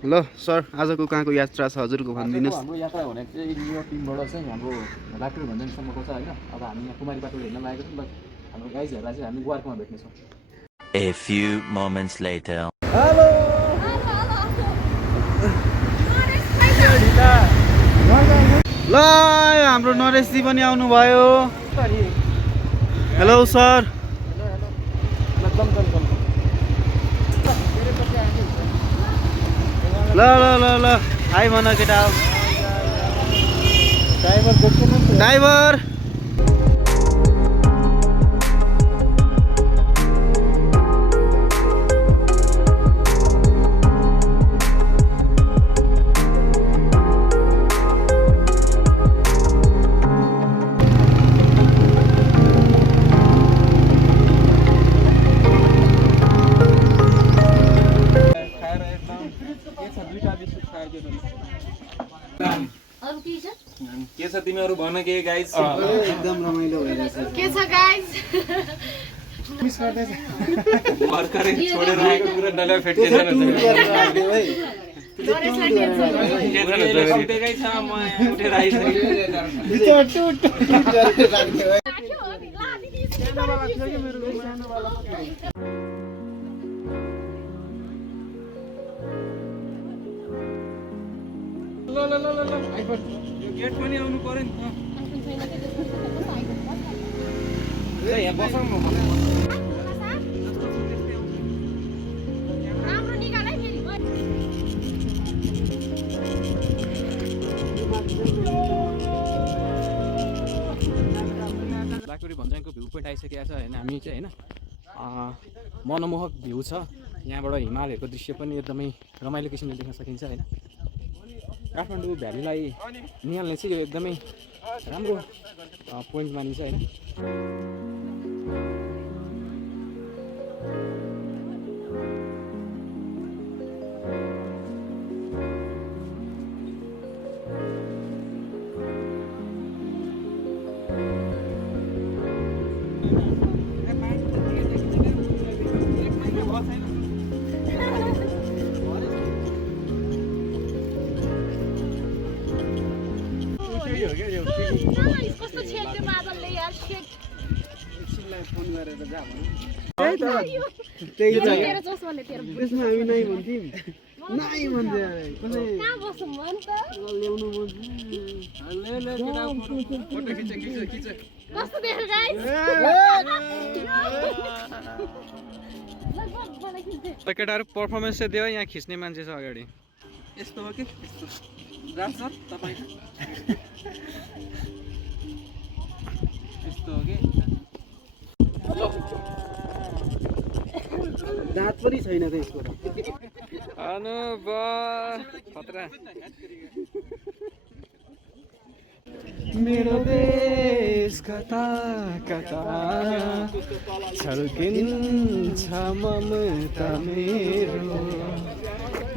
ल सर आजको कहाँको यात्रा छ हजुरको भनिदिनुहोस्। हाम्रो यात्रा हुने चाहिँ यो टिमबाट चाहिँ हाम्रो लाटुर भन्ज्याङसम्मको छ होइन। अब हामी यहाँ कुमारी बाटोले हिँड्न लागेको छौँ। हाम्रो गाइजहरूलाई चाहिँ हामी गुवारकोमा भेट्नेछौँ। A few moments later. Hello ल हाम्रो नरेशजी पनि आउनुभयो। Hello sir. ल ल ल ल हाई भन केटा। ड्राइभर के छ तिमीहरू भन के गाइज? एकदम रमाइलो भइरहेछ। के छ गाइज? भर्खरै छोडेर आएको कुरा डल्लै फेट्दै छ। म उठेर आइसकेँ। ल आइफोन यो गेट पनि आउनु पर्यो नि त। यहाँ बसौँ न। राम्रो निकालै फेरि। लाकुरी भन्ज्याङको भ्यू पोइन्ट आइसकेको छ होइन। हामी चाहिँ होइन मनमोहक भ्यू छ। यहाँबाट हिमालहरूको दृश्य पनि एकदमै रमाइलो किसिमले देख्न सकिन्छ होइन। काठमाडौँ भ्यालीलाई निहाल्ने चाहिँ यो एकदमै राम्रो पोइन्ट मानिन्छ होइन। कस्तो छेल्यो बादलले यार शेट। फोन गरेर जा भन। त्यही तेरो चस्माले तेरो त्यसमा हामी नै भन्थ्यौँ। नाइ भन्थे कसै कहाँ बस्छौ भन त। ल्याउनु फोटो खिच। कस्तो देख्यो गाइस? केटाहरू पर्फर्मेन्स चाहिँ दियो। यहाँ खिच्ने मान्छे छ अगाडि। यस्तो हो कि यस्तो राज सर तपाईँ यस्तो हो कि दाँत पनि छैन त यसको। अनु खतरा। मेरो देश कता कता छल्किन्छ ममता मेरो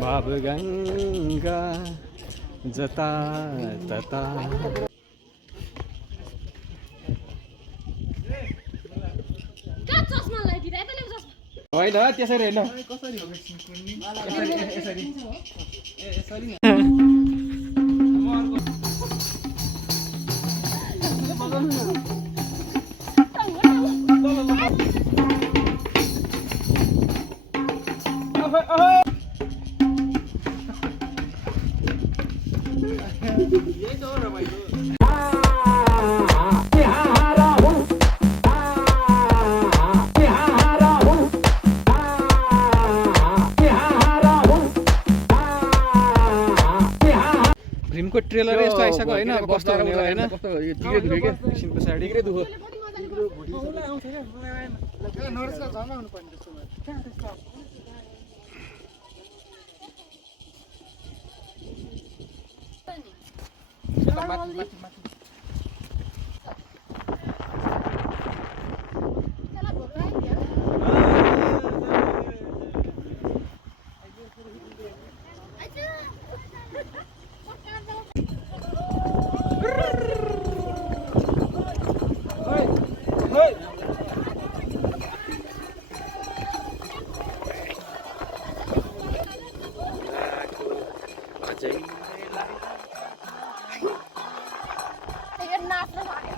भाव गङ्गा जता तता। कहाँ चस्मा लगाइदिएर यता ल्याउ चस्मा। होइन त्यसरी होइन। भीमको ट्रेलर यस्तो आइसक्यो होइन। अब कस्तो हुने हो होइन। एकछिन पछाडि यो नाच्न लाग्यो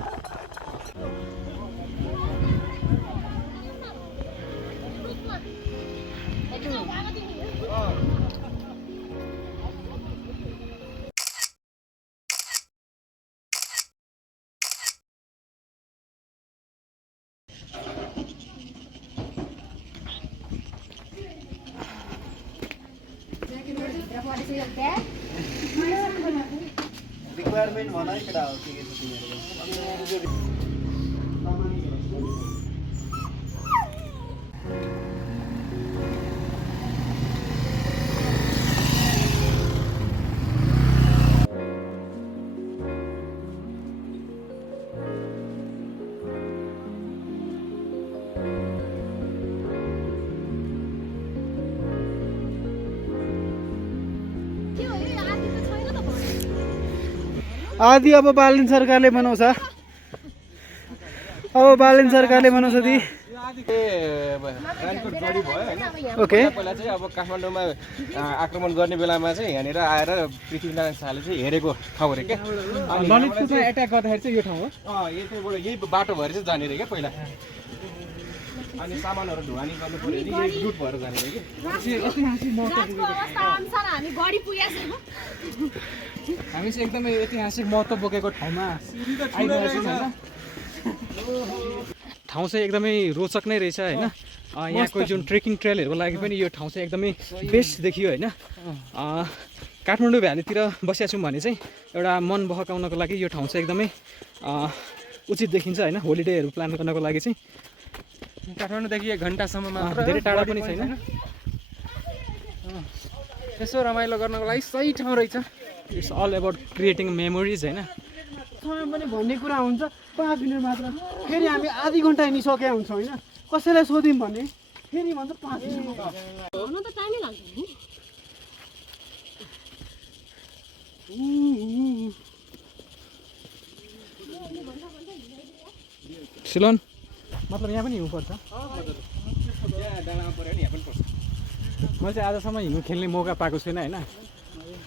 रिक्वायरमेन्ट भन है केटा हो के छ तिमीहरुको के हो यो आदि त छैन त भने आदि अब बालिन सरकारले बनाउँछ दी रानीकोट गढी भयो होइन ओके पहिला चाहिँ अब काठमाडौँमा आक्रमण गर्ने बेलामा चाहिँ यहाँनिर आएर पृथ्वीनारायण शाहले चाहिँ हेरेको ठाउँ अरे क्या ललितपुरमा एट्याक गर्दाखेरि चाहिँ यो ठाउँ हो यही बाटो भएर चाहिँ जाने अरे क्या पहिला अनि सामानहरू ढुवानी गर्नु पऱ्यो भने यही रुट भएर जाने अरे कि रातको अवस्था अनुसार हामी गढी पुगेका छौँ हामी चाहिँ एकदमै ऐतिहासिक महत्त्व बोकेको ठाउँमा आइरहेको छौँ होइन ठाउँ चाहिँ एकदमै रोचक नै रहेछ होइन यहाँको जुन ट्रेकिङ ट्रेलहरूको लागि पनि यो ठाउँ चाहिँ एकदमै बेस्ट देखियो होइन काठमाडौँ भ्यालीतिर बसिया छौँ भने चाहिँ एउटा मन बहकाउनको लागि यो ठाउँ चाहिँ एकदमै उचित देखिन्छ होइन होलिडेहरू प्लान गर्नको लागि चाहिँ काठमाडौँदेखि 1 घन्टासम्म मात्र धेरै टाढा पनि छैन यसो रमाइलो गर्नको लागि सही ठाउँ रहेछ it's all about creating memories होइन समय पनि भन्ने कुरा हुन्छ 5 मिनेट मात्र फेरि हामी आधी घन्टा हिँडिसकेका हुन्छौँ होइन कसैलाई सोध्यौँ भने फेरि भन्छ 5 मिनेट हुन त टाइमै लाग्छ नि सिलोन मतलब यहाँ पनि हिउँ पर्छ डाँडामा पऱ्यो भने यहाँ पनि पर्छ मैले चाहिँ आजसम्म हिउँ खेल्ने मौका पाएको छुइनँ होइन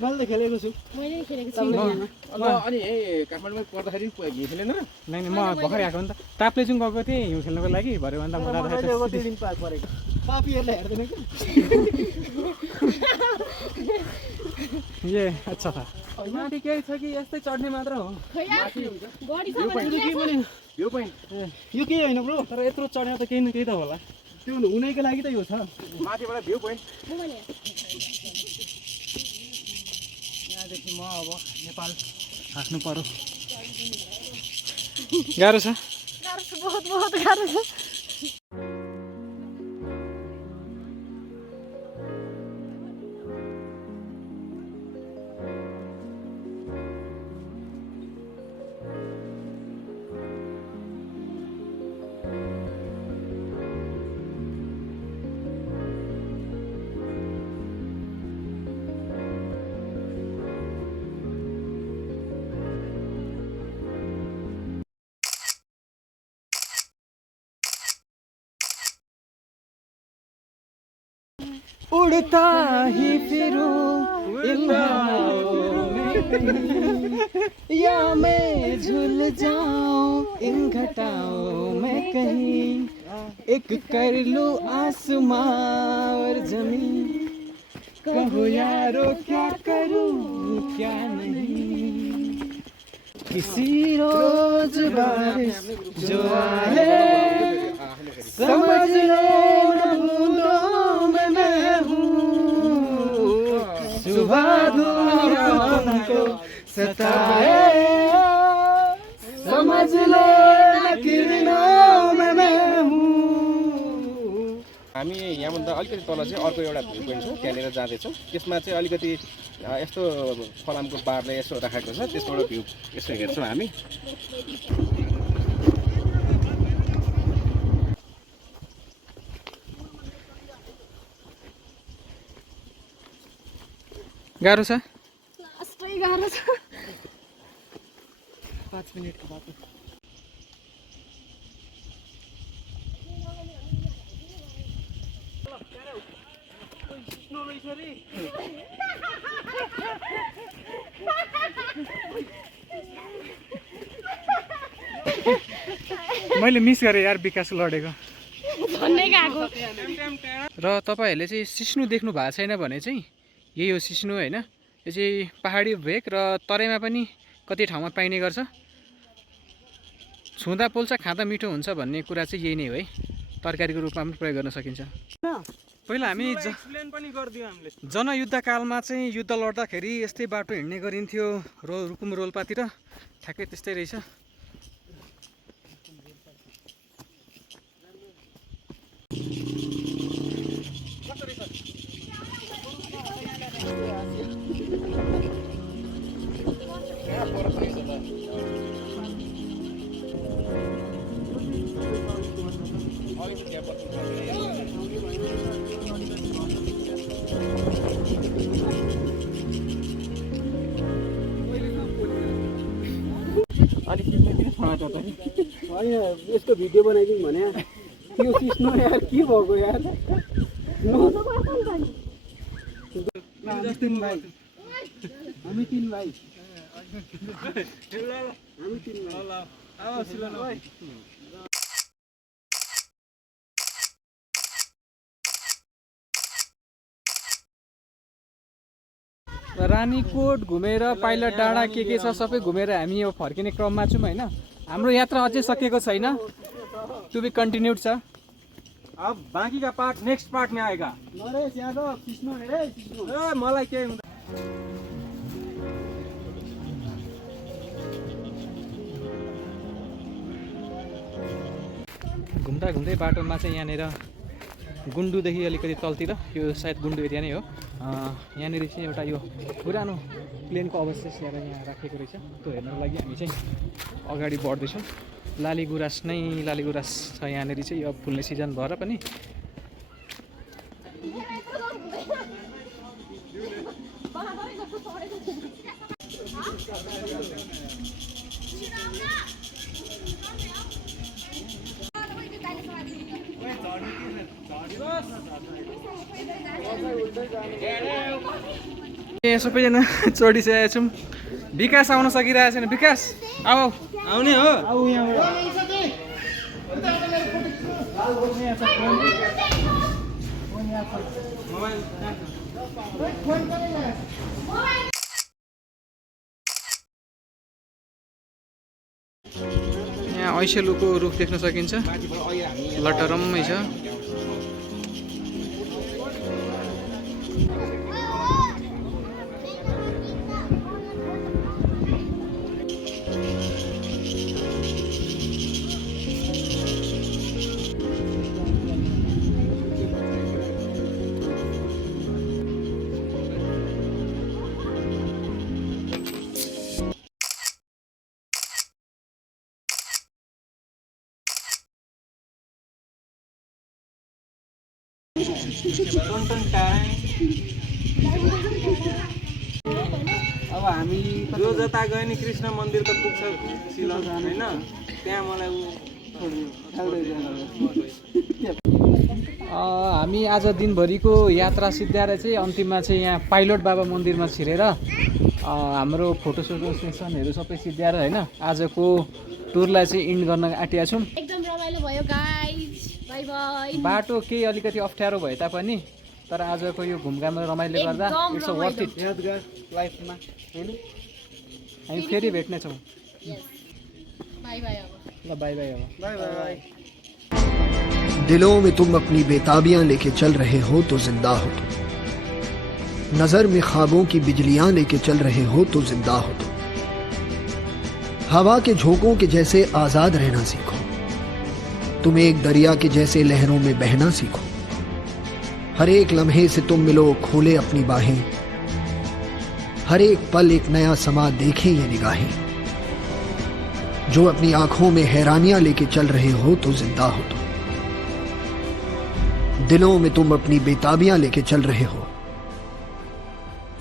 मैले त खेलेको छु मैले खेलेको छु अनि यही काठमाडौँमा पर्दाखेरि हिउँ खेलेन र नै म भर्खरै आएको नि त ताप्लेजुङ गएको थिएँ हिउँ खेल्नको लागि भरे भन्दा म जाँदाखेरि अब 2 दिन पार परेको पापीहरूले हेर्दैन कि ए अच्छा था माथि केही छ कि यस्तै चढ्ने मात्र हो खोइ यार गढी छ भने के छ? भ्यू पोइन्ट यो केही होइन ब्रो तर यत्रो चढेर त केही न केही त होला त्यो हुनैको लागि त यो छ माथिबाट भ्यू पोइन्ट मैले यहाँदेखि म अब नेपाल हाँक्नु पर्यो गाह्रो छ गाह्रो छ बहुत गाह्रो छ उड़ता ही फिरूं इन हवाओं में या मैं झूल जाऊं इन घटाओं में कहीं एक कर लूं आसमां और जमीन कहो यारो क्या करूं क्या नहीं किसी रोज बारिश जो आए समझ लो न बूंदों में मैं हूँ सुबह दुनिया को सताए समझ लो न किरणों में मैं हूँ हामी यहाँभन्दा अलिकति तल चाहिँ अर्को एउटा भ्यू पोइन्ट छ त्यहाँनिर जाँदैछौँ त्यसमा चाहिँ अलिकति यस्तो फलामको बारले यसो राखेको छ त्यसबाट भ्यू यसो हेर्छौँ हामी गाह्रो छ लास्टै गाह्रो छ 5 मिनेटको बाटो स्नो रहेछ रे मैले मिस गरेँ यार विकास लडेको। भन्नै गएको। र तपाईँहरूले चाहिँ सिस्नु देख्नु भएको छैन भने चाहिँ यही हो सिस्नु होइन। यो चाहिँ पहाडी भेग र तराईमा पनि कति ठाउँमा पाइने गर्छ। छुँदा पोल्छ खाँदा मिठो हुन्छ भन्ने कुरा चाहिँ यही नै हो है। तरकारीको रूपमा पनि प्रयोग गर्न सकिन्छ। पहिला हामी जनयुद्धकालमा चाहिँ युद्ध लड्दाखेरि यस्तै बाटो हिँड्ने गरिन्थ्यो रुकुम रोल्पातिर। ठ्याक्कै त्यस्तै रहेछ। होइन यसको भिडियो बनाइदिउँ भने त्यो सिस्नु यार के भएको यार। हामी तीन भाइ रानीकोट घुमेर पाइलट डाँडा के छ सबै घुमेर हामी अब फर्किने क्रममा छौँ होइन। हाम्रो यात्रा अझै सकेको छैन। टु बी कन्टिन्युड छ। अब बाँकी का पार्ट नेक्स्ट पार्ट में आएगा। नरेश यादव सिस्नु हेरे सिस्नु मलाई के हुँदैन। घुम्दा घुम्दै बाटोमा चाहिँ यहाँनिर गुन्डुदेखि अलिकति तलतिर यो सायद गुन्डु एरिया नै हो। यहाँनिर चाहिँ एउटा यो पुरानो प्लेनको अवशेष ल्याएर यहाँ राखेको रहेछ। त्यो हेर्नको लागि हामी चाहिँ अगाडि बढ्दैछौँ। लालीगुराँस नै लालीगुराँस छ यहाँनिर चाहिँ। यो फुल्ने सिजन भएर पनि यहाँ सबैजना चढिसकेका छौँ। विकास आउन सकिरहेको छैन। विकास आऊ आउने हो। यहाँ ऐसेलुको रुख देख्न सकिन्छ। लटरम्मै छ। अब हामी जो जता गए नि कृष्ण मन्दिर त पुग्छ शिलं होइन। त्यहाँ मलाई हामी आज दिनभरिको यात्रा सिद्ध्याएर चाहिँ अन्तिममा चाहिँ यहाँ पाइलट बाबा मन्दिरमा छिरेर हाम्रो फोटो सेसनहरू सबै सिद्ध्याएर होइन आजको टुरलाई चाहिँ इन्ड गर्न आँटेका छौँ। एकदम रमाइलो भयो गाइज। Bye bye. बाटो केही अलिकति अप्ठ्यारो भए तापनि तर आजको यो घुमघाममा रमाइलो गर्दा इट्स वर्थ इट यादगार लाइफमा हैन। हामी फेरि भेट्नेछौँ। Bye bye. ल बाई बाई। अब बाय बाय। दिलों में तुम अपनी बेताबियां लेके चल रहे हो तो जिंदा हो तुम। नजर में ख्वाबों की बिजलियां लेके चल रहे हो तो जिंदा हो तुम। हवा के झोंकों के जैसे आजाद रहना सीखो। तुम एक दरिया के जैसे लहरों में बहना सीखो। हर एक लम्हे से तुम मिलो खोले अपनी बाहें। हर एक पल एक नया समा देखे ये निगाहें। जो अपनी आंखों में हैरानियां लेके चल रहे हो तो जिंदा हो तुम। दिलों में तुम अपनी बेताबियां लेके चल रहे हो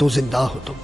तो जिंदा हो तुम।